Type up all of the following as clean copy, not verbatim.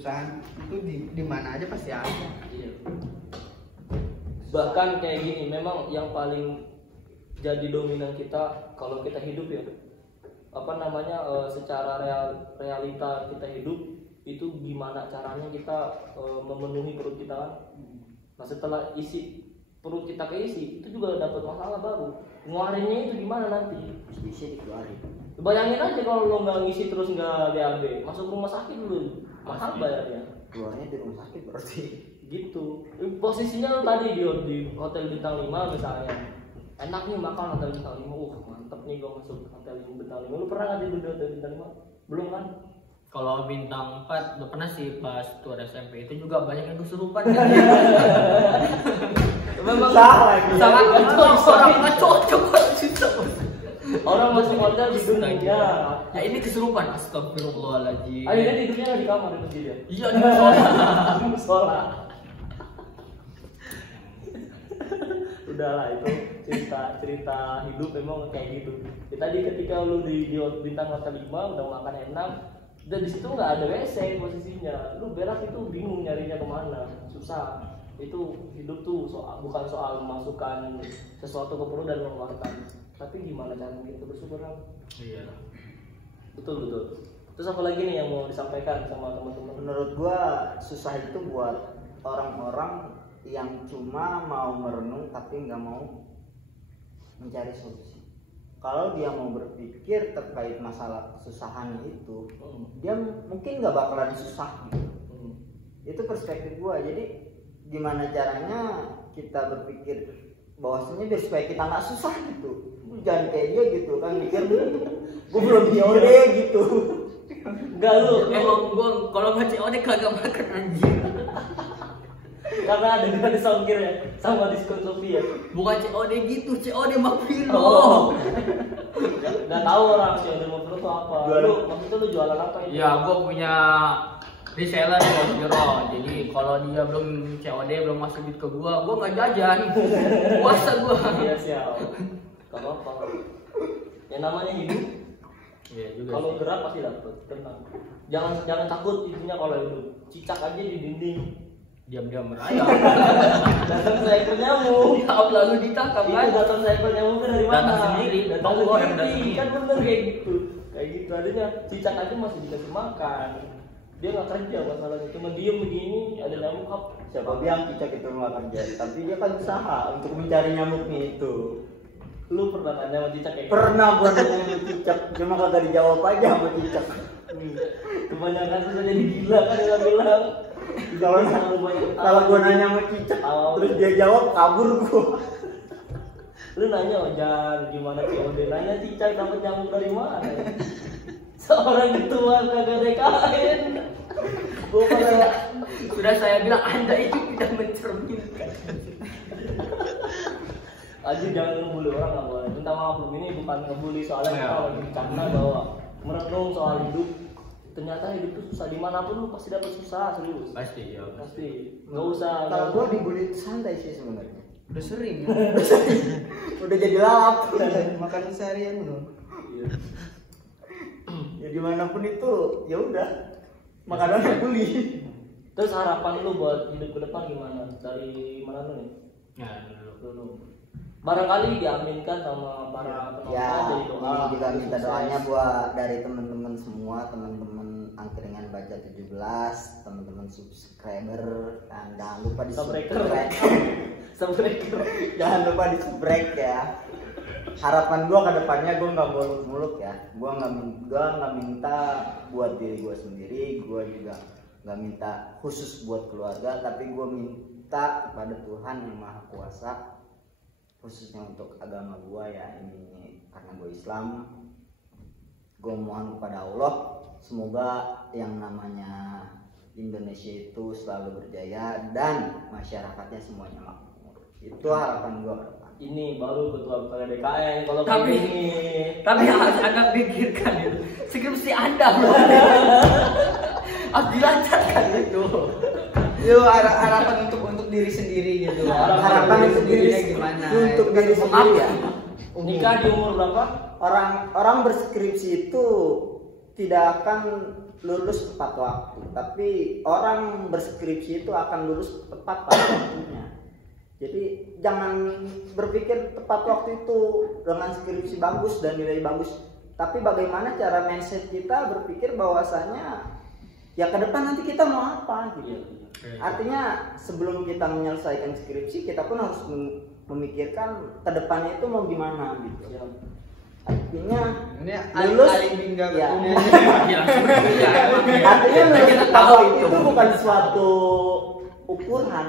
kesusahan itu di mana aja pasti ada. Iya. Bahkan kayak gini, memang yang paling jadi dominan kita kalau kita hidup ya, apa namanya, secara realita kita hidup itu gimana caranya kita memenuhi perut kita kan. Nah setelah isi perut kita keisi, itu juga dapat masalah baru. Ngeluarinnya itu gimana nanti? Bisa dikeluarin. Bayangin aja kalau lo nggak ngisi terus nggak BAB, masuk rumah sakit dulu, mahal bayarnya. Keluarnya di rumah sakit berarti. Gitu. Posisinya lo tadi di hotel bintang 5 misalnya, enak nih makan hotel bintang 5, mantep nih gua masuk hotel bintang 5. Lu pernah nggak tidur di hotel bintang 5? Belum kan? Kalau bintang 4 udah pernah sih, pas tuh SMP itu juga banyak yang kesurupan. Memang Sangat orang nggak cocok. orang masuk hotel tidurnya. Ya ini kesurupan, astagfirullahaladzim. Akhirnya tidurnya nggak di kamar itu dia. Iya di musola. Di musola. Udahlah, itu cerita hidup memang kayak gitu. Ya, tadi ketika lu di bintang hotel 5 udah makan enak, dan di situ nggak ada WC posisinya, lu berak itu bingung nyarinya kemana, susah. Itu hidup tuh bukan soal memasukkan sesuatu ke perut dan mengeluarkan, tapi gimana cara kita bersyukur kan? Iya. Betul. Terus apa lagi nih yang mau disampaikan sama teman-teman? Menurut gua susah itu buat orang-orang yang cuma mau merenung tapi nggak mau mencari solusi. Kalau dia mau berpikir terkait masalah kesusahannya itu, dia mungkin nggak bakalan susah gitu. Itu perspektif gua. Jadi gimana caranya kita berpikir bahwasanya biar supaya kita nggak susah gitu. Jangan kayak dia gitu kan, mikir gua belum COD gitu. Enggak lu, Emang gua kalau nggak COD kagak makan anjir. karena ada di songkir ya, sama diskon Shopee ya. Bukan COD gitu, COD Makvilo. Oh. Nggak tahu orang sih udah mau itu apa. Lu maksudnya lu jualan apa itu? Ya, gua punya reseller di Makvilo. Jadi kalau dia belum COD, belum masuk duit ke gua nggak jajan. Puasa gua. Iya siap. Gak apa-apa. Yang namanya hidup, Iya juga. kalau gerak pasti dapet. Tenang. Jangan takut intinya kalau hidup. Cicak aja di dinding. Diam-diam merayap. Datang seekor nyamuk. Ya Allah, lu ditangkap Itu kan? datang seekor nyamuk dari mana? Datang sendiri. Datang Allah yang sendiri. datang. Kan bener kayak gitu. Kayak gitu adanya. Cicak aja masih dikasih makan. Dia nggak kerja masalahnya. Cuma diem begini ada nyamuk hap. Siapa bilang cicak itu nggak kerja? Tapi dia kan usaha untuk mencari nyamuknya itu. Lu pernah tanya sama cicak kayak gitu? Pernah gua nanya sama cicak, cuma kagak dijawab aja sama cicak. Kebanyakan susah jadi gila kan dia bilang. Kalau gua nanya sama cicak, terus dia jawab, kabur gua. Lu nanya Ojan gimana COD, nanya cicak dapat nyamuk dari mana? Seorang ketua kagak DKN. Gua malah Sudah saya bilang Anda itu tidak mencerminkan. Aji jangan ngebully orang, nggak boleh. Minta maaf belum, ini bukan ngebully, soalnya kita lagi bercanda bahwa merenung soal hidup. Ternyata hidup itu susah, dimanapun lu pasti dapat susah, serius. Pasti ya. Pasti. Nggak usah. Kalau gua dibully santai sih sebenarnya. Udah sering ya. Udah jadi lalap. Makan seharian loh. Iya. Ya dimanapun itu, ya udah. Makanannya beli. Terus harapan lu buat hidup ke depan gimana? Dari mana lu nih? Ya, Dulu. Barangkali diaminkan sama para penonton Ya, jadi doa. ini juga minta doanya buat dari teman-teman semua, teman-teman angkringan baca 17, teman-teman subscriber, dan jangan lupa di subscribe. Jangan lupa di subscribe ya. Harapan gua ke depannya gua nggak muluk-muluk ya. Gua nggak minta buat diri gua sendiri, gua juga nggak minta khusus buat keluarga, tapi gua minta kepada Tuhan yang Maha Kuasa, khususnya untuk agama gua ya, ini karena gua Islam, gua mohon kepada Allah semoga yang namanya Indonesia itu selalu berjaya dan masyarakatnya semuanya makmur. Itu harapan gua ke depan. Ini baru ketua DKN kalau Tapi- kayak gini. tapi harus Anda pikirkan itu. Skripsi Anda belum. Harus dilancarkan itu. Yo harapan untuk diri sendiri gitu. Harapan untuk diri gimana? untuk diri sendiri ya. Nikah di umur berapa? Orang berskripsi itu tidak akan lulus tepat waktu, tapi orang berskripsi itu akan lulus tepat pada waktunya. Jadi jangan berpikir tepat waktu itu dengan skripsi bagus dan nilai bagus, tapi bagaimana cara mindset kita berpikir bahwasanya ya ke depan nanti kita mau apa gitu. Artinya sebelum kita menyelesaikan skripsi kita pun harus memikirkan ke depannya itu mau gimana gitu. Artinya Ini lulus aling enggak ya. Ya, sebenarnya Artinya lulus kita tepat tahu waktu itu bukan suatu ukuran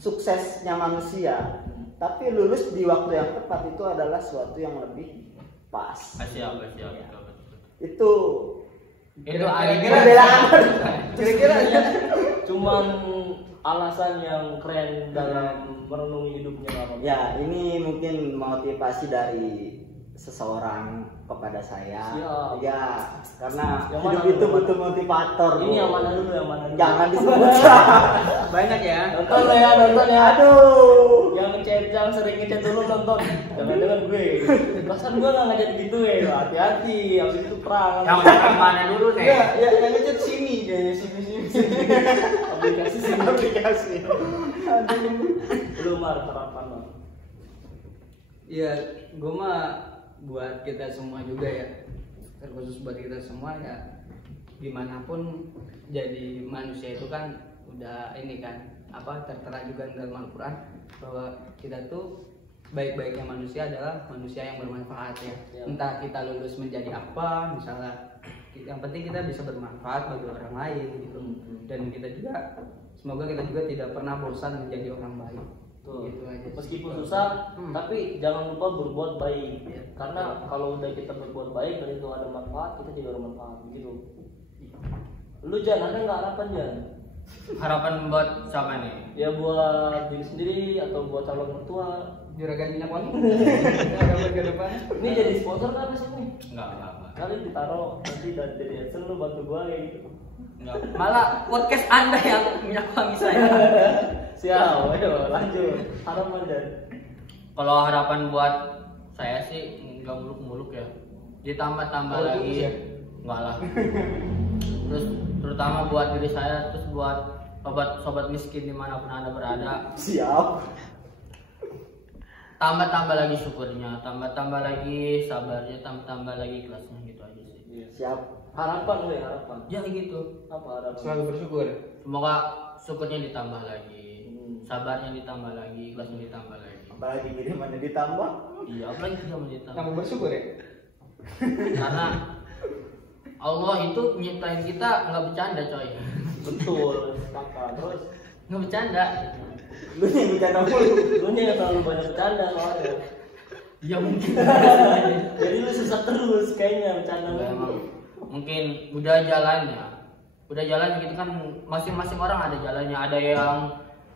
suksesnya manusia, tapi lulus di waktu yang tepat itu adalah suatu yang lebih pas. Siap. Itu Kira-kira kira-kira Cuman alasan yang keren dalam merenungi hidupnya Bang. ya, ini mungkin motivasi dari seseorang kepada saya. Siap. Ya, karena Yang hidup mana itu dulu? butuh motivator. Ini Bu. yang mana dulu, yang mana dulu? Jangan disebut. banyak ya. Nonton ya, nonton ya. Aduh. Yang ngechat, yang sering ngechat dulu nonton. Jangan dengan gue. Perasaan gue nggak ngajak gitu ya. Hati-hati, habis itu perang. Yang mana dulu nih? Ya, yang ngechat sini kayaknya sini. Aplikasi sih. Aplikasi. Belum Mar, harapan Bang. Iya, gue mah buat kita semua juga ya, terkhusus buat kita semua ya, gimana pun jadi manusia itu kan udah ini kan apa tertera juga dalam Al-Quran bahwa kita tuh baik-baiknya manusia adalah manusia yang bermanfaat ya. Entah kita lulus menjadi apa, misalnya yang penting kita bisa bermanfaat bagi orang lain gitu. Dan kita juga semoga kita juga tidak pernah bosan menjadi orang baik. Tuh. Gitu aja. Meskipun susah, tapi jangan lupa berbuat baik. Karena kalau udah kita berbuat baik dan itu ada manfaat, kita juga ada manfaat gitu. Lu Jan, ada nggak harapan Jan? Harapan buat siapa nih? Ya buat diri sendiri atau buat calon mertua. Juragan minyak wangi. Harapan ke depan. Ini jadi sponsor kan sih nih? Enggak. Kali ditaruh nanti dan jadi adsense lu bantu gua kayak gitu. Enggak. Malah podcast Anda yang minyak wangi saya. Siap, ayo lanjut. Harapan Jan. Kalau harapan buat saya sih nggak muluk-muluk ya. Ditambah-tambah Oh, lagi. ya? Enggak lah. Terus terutama buat diri saya, terus buat sobat miskin dimanapun Anda berada. Siap. Tambah-tambah lagi syukurnya, tambah-tambah lagi sabarnya, tambah-tambah lagi ikhlasnya gitu aja sih. Siap. Harapan lu ya, harapan. Ya gitu. Apa harapan? Selalu bersyukur. Semoga syukurnya ditambah lagi, sabarnya ditambah lagi, ikhlasnya ditambah lagi. Apalagi kirimannya ditambah. Iya, apalagi tidak mau ditambah. Kamu bersyukur ya? Karena Allah itu nyiptain kita nggak bercanda coy. Betul, sepakat. Terus Nggak bercanda. Lu yang bercanda mulu. lu nih yang terlalu banyak bercanda soalnya. Ya mungkin. Jadi lu susah terus kayaknya bercanda Ya, lu. emang mungkin udah jalannya. Udah jalan gitu kan, masing-masing orang ada jalannya. Ada yang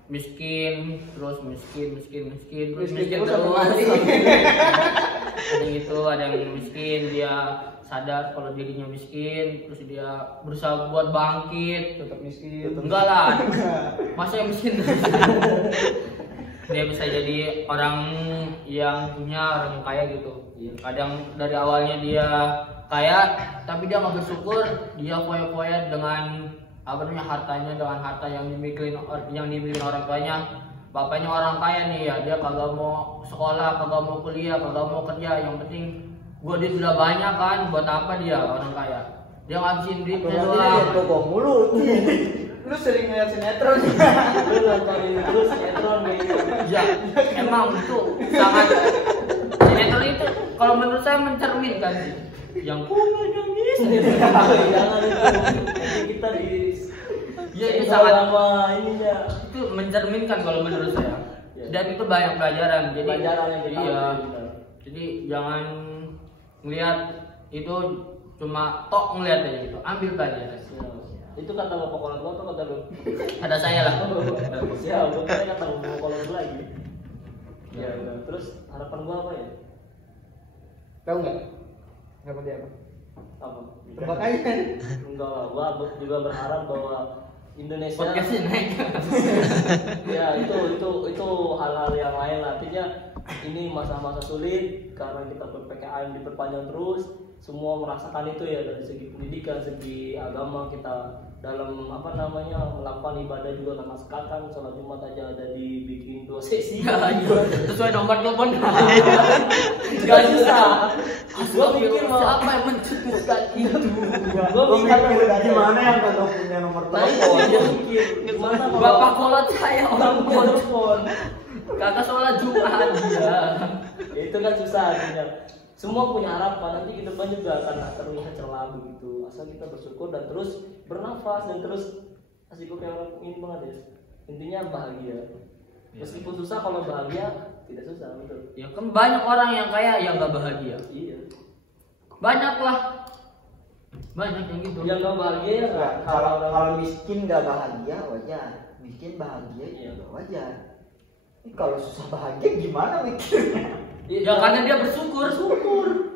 miskin, terus miskin, terus miskin terus terus. sampai mati. Ada yang gitu, ada yang miskin, dia sadar kalau dirinya miskin, terus dia berusaha buat bangkit. Tetap miskin. Enggak lah, masa yang miskin. Dia bisa jadi orang yang punya, orang yang kaya gitu. Kadang dari awalnya dia kaya, tapi dia nggak bersyukur, dia foya-foya dengan apa namanya hartanya, dengan harta yang dimiliki orang tuanya. Bapaknya orang kaya nih ya, dia kagak mau sekolah, kagak mau kuliah, kagak mau kerja, yang penting gua duit udah banyak kan, buat apa dia orang kaya? Dia ngabisin duitnya Berarti doang. dia toko mulu. Lu sering ngeliat sinetron. Lu nontonin terus sinetron kayak gitu. Ya, emang itu sangat sinetron itu kalau menurut saya mencerminkan sih. Yang nangis. Jangan itu. Nanti kita di Ya itu sama sangat ininya. itu mencerminkan kalau menurut saya. Ya. Dan itu banyak pelajaran. Jadi Pelajaran yang kita iya. ambil. Jadi jangan ngelihat itu cuma tok ngelihat aja gitu. Ambil pelajaran. Itu kata bapak kolot gua atau kata lu? Ada saya lah. Siap, gua kira kata bapak kolot gua lagi. Ya, udah. Terus harapan gua apa ya? Tahu nggak? Harapan dia apa? Apa? Tebak aja. Enggak lah, gua juga berharap bahwa Indonesia. Podcastnya naik. Ya itu hal-hal yang lain lah. Artinya ini masa-masa sulit karena kita PPKM diperpanjang terus. Semua merasakan itu ya, dari segi pendidikan, segi agama, kita dalam melakukan ibadah juga karena sekarang sholat Jumat aja ada dibikin 2 sesi. Sesuai nomor telepon. Gak susah. Gua mikir mau siapa yang mencetuskan itu. Gua mikir gimana yang kalau punya nomor Nah, telepon. gua mikir gimana kalau Bapak kolot saya orang telepon. kata sholat Jumat dia. Ya, itu kan susah artinya. Semua punya harapan, nanti ke depan juga akan terlihat celah begitu. Asal kita bersyukur dan terus bernafas dan terus asik kayak orang ini banget ya. Intinya bahagia. Meskipun susah, kalau bahagia tidak susah, betul. Ya kan banyak orang yang kaya yang gak bahagia. Iya. Banyak lah. Banyak yang gitu. Yang gak bahagia ya Enggak, nggak. kalau miskin nggak bahagia wajar, miskin bahagia Iya. juga wajar. Ini kalau susah bahagia gimana mikirnya? Ya karena dia bersyukur.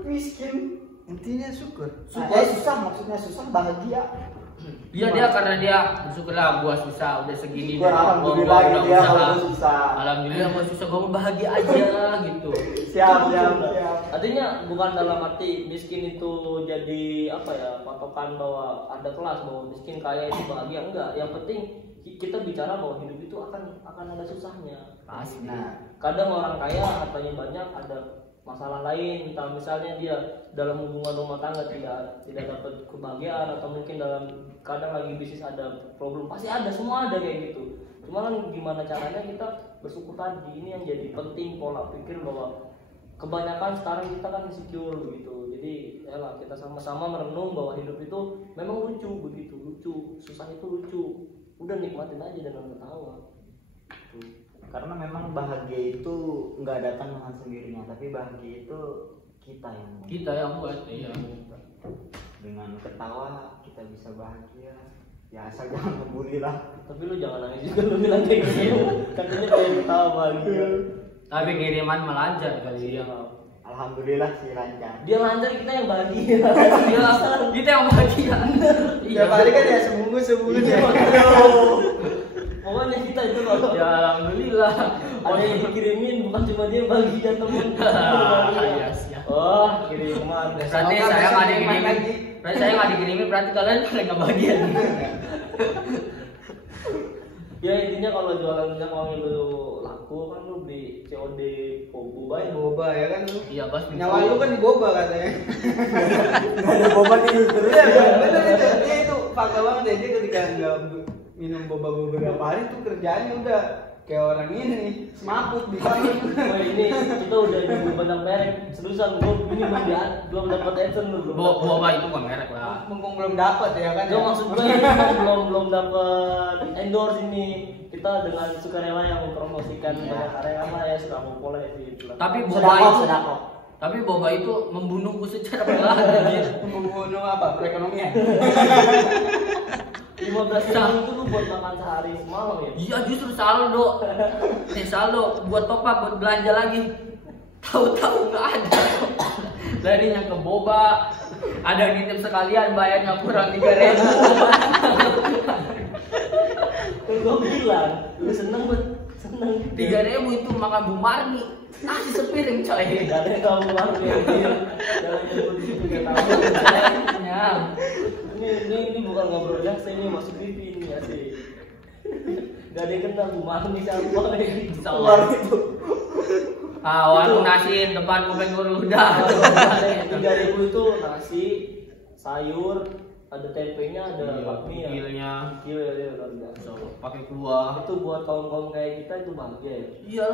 Miskin Intinya syukur. susah maksudnya susah bahagia. Iya dia karena dia bersyukur lah, gua susah udah segini. Gua alhamdulillah gua gitu ya usaha. kalau gua susah. Alhamdulillah gua susah, gua mau bahagia aja gitu. Siap. Artinya bukan dalam arti miskin itu jadi patokan bahwa ada kelas, bahwa miskin kaya itu bahagia, enggak. Yang penting kita bicara bahwa hidup itu akan ada susahnya. Pasti. Nah, Kadang orang kaya hartanya banyak, ada masalah lain, entah misalnya dia dalam hubungan rumah tangga tidak dapat kebahagiaan, atau mungkin kadang lagi bisnis ada problem, pasti ada, semua ada kayak gitu. Cuma kan gimana caranya kita bersyukur tadi, ini yang jadi penting pola pikir, bahwa kebanyakan sekarang kita kan insecure begitu. Jadi ya kita sama-sama merenung bahwa hidup itu memang lucu begitu, susah itu lucu. Udah nikmatin aja dengan ketawa. Tuh. karena memang bahagia itu nggak datang dengan sendirinya, tapi bahagia itu kita yang membuat. Kita yang buat ya. Dengan ketawa kita bisa bahagia. Ya asal jangan ngebully lah. Tapi lu jangan nangis juga, lu bilang kayak gitu. Katanya pengen ketawa bahagia. Tapi kiriman melancar kali Iya. ya. Alhamdulillah sih lancar. Dia lancar, kita yang bahagia. Iya, kita yang bahagia. Iya. Tiap hari kan ya seminggu Iya. Pokoknya kita itu kalau Ya alhamdulillah. ada yang dikirimin, bukan cuma dia bahagia temen. Iya, siap. Oh, kiriman. Berarti Semoga saya besok nggak kiriman dikirimin. lagi. Berarti saya nggak dikirimin, berarti kalian nggak bahagia. Ya intinya kalau jualan minyak wangi lu laku kan lu beli COD Pogo baik. Boba ya kan lu. Iya pasti. Nyawa lu kan di boba katanya. Nggak ada beban hidup terus. Iya bener itu. Dia itu fakta banget ya, dia ketika nggak minum boba beberapa hari tuh kerjaannya udah kayak orang ini semaput di kamar. Wah ini kita udah di bandang merek. Seriusan gua ini belum dapat adsense lu belum. Boba itu kan merek lah. Mumpung belum dapat ya kan. Gak maksud gue ini kan belum dapat endorse ini. Kita dengan sukarela yang mempromosikan banyak karyawan ya sudah populer sih. Tapi Sedekah. boba itu membunuhku secara perlahan. Membunuh apa? Perekonomian. 15 ribu itu lu buat makan sehari semalam ya? Iya justru saldo. Saldo buat top up, buat belanja lagi. Tahu-tahu nggak ada. Larinya ke boba. Ada yang nitip sekalian, bayarnya kurang 3.000. Gue bilang, lu seneng bet, seneng. 3.000 itu makan Bu Marni. Nasi sepiring coy. Gak ada yang tahu baru ya. Jangan nyebut di situ kita tahu. Ya. Ini bukan ngobrol jaksa, ini masuk TV ini asik. Gak ada yang kenal Bu Marni siapa lagi. Insya Allah. Warung nasi depan Kupeng Guru udah. 3.000 itu nasi, sayur, ada tempenya, ada bakmi ya. Gilnya. Gil ya dia luar biasa. Pakai kuah. Itu buat kaum kayak kita itu bahagia ya. Iya.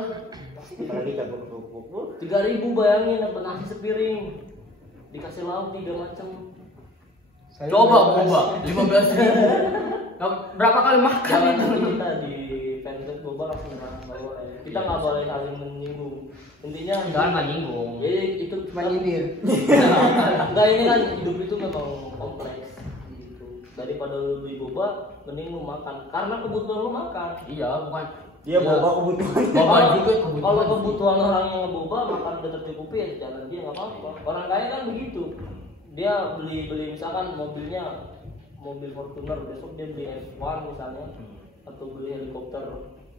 Apalagi kabur-kabur. 3.000 bayangin dapat nasi sepiring. Dikasih lauk 3 macam. Coba boba 15.000. Berapa kali makan Jangan itu? nanti kita di fanpage boba langsung nggak boleh. Kita nggak boleh saling menyinggung. Intinya Jangan nggak nyinggung. jadi itu Cuma nyindir. Enggak, ini kan hidup itu memang kompleks gitu. Daripada lu beli boba, mending lu makan. Karena kebutuhan lu makan. Iya, bukan. Dia Ya. bawa kebutuhan. Boba juga kebutuhan. Kalau kebutuhan orang yang boba makan udah tercukupi ya jalan dia nggak apa-apa. Orang kaya kan begitu. Dia beli misalkan mobilnya mobil Fortuner, besok dia beli F1 misalnya, atau beli helikopter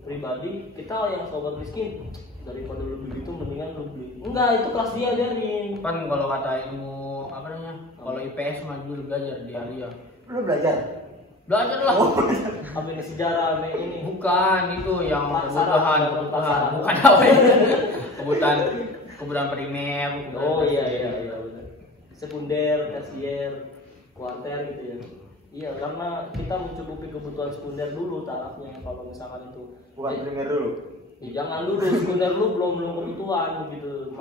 pribadi, kita yang sobat miskin daripada lu begitu mendingan lu beli. Enggak, itu kelas dia nih. Kan kalau kata ilmu apa namanya? Kalau IPS mah dulu belajar di Alia. Lu belajar? Belajar lah. Apa ini sejarah ini? Bukan itu yang Pasaran, kebutuhan, pasaran. bukan apa ya? kebutuhan primer. Oh iya benar. Sekunder, tersier, kuarter gitu ya. Iya, karena kita mencukupi kebutuhan sekunder dulu tarafnya kalau misalkan itu. Bukan primer dulu. Ya, jangan dulu sekunder lu belum kebutuhan gitu.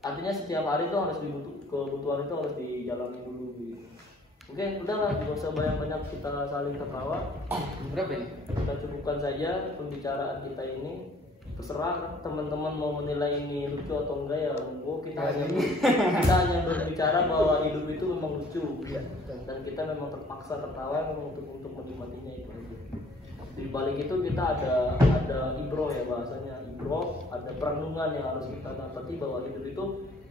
Artinya setiap hari itu harus kebutuhan itu harus dijalani dulu gitu. Oke, udahlah, tidak usah banyak-banyak kita saling tertawa. Berapa ini? Kita cukupkan saja pembicaraan kita ini. Terserah teman-teman mau menilai ini lucu atau enggak ya. Kita hanya berbicara bahwa hidup itu memang lucu dan kita memang terpaksa tertawa memang untuk menikmatinya itu. Di balik itu kita ada ibro ya bahasanya, ibro, ada perenungan yang harus kita dapati bahwa hidup itu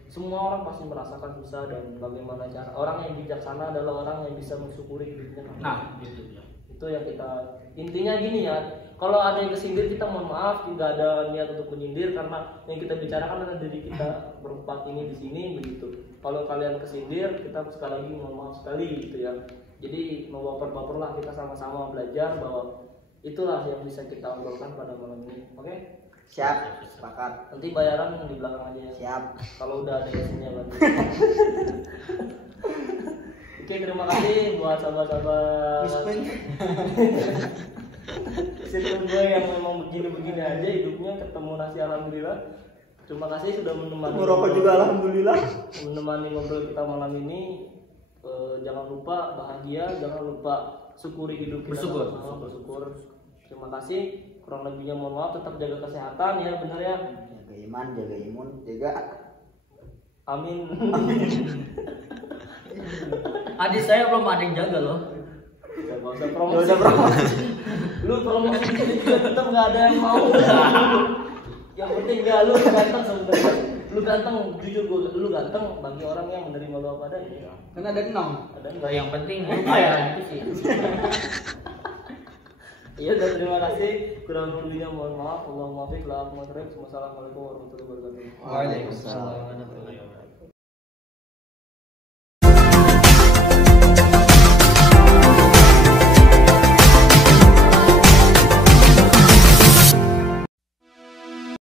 semua orang pasti merasakan susah dan bagaimana cara orang yang bijaksana adalah orang yang bisa mensyukuri hidupnya. Nah, gitu ya. Itu yang kita intinya gini ya, kalau ada yang kesindir kita mohon maaf, tidak ada niat untuk menyindir karena yang kita bicarakan adalah diri kita berempat ini di sini begitu. Kalau kalian kesindir kita sekali lagi mohon maaf sekali gitu ya. Jadi mau baper-baper lah, kita sama-sama belajar bahwa itulah yang bisa kita obrolkan pada malam ini. Oke? Siap, sepakat. Nanti bayaran di belakang aja ya. Siap. Kalau udah ada isinya lagi. Oke, terima kasih buat sahabat-sahabat sistem gue yang memang begini-begini aja hidupnya, ketemu nasi alhamdulillah. Terima kasih sudah menemani. Merokok juga alhamdulillah. Menemani ngobrol kita malam ini. Jangan lupa bahagia, jangan lupa syukuri hidup kita. Bersyukur. Terima kasih. Kurang lebihnya mohon maaf, tetap jaga kesehatan ya, benar ya. Jaga iman, jaga imun, jaga. Amin. Adik saya belum ada yang jaga loh. Gak usah promosi. Lu promosi juga tetap nggak ada yang mau. Yang penting gak lu ganteng sebenarnya. Lu ganteng, jujur lu ganteng bagi orang yang menerima lu apa adanya. Kan ada 6. Ada Nah, yang penting lu bayaran itu sih. Iya, dan terima kasih. Kurang lebihnya mohon maaf. Allahumma fiq la Assalamualaikum warahmatullahi wabarakatuh. Waalaikumsalam.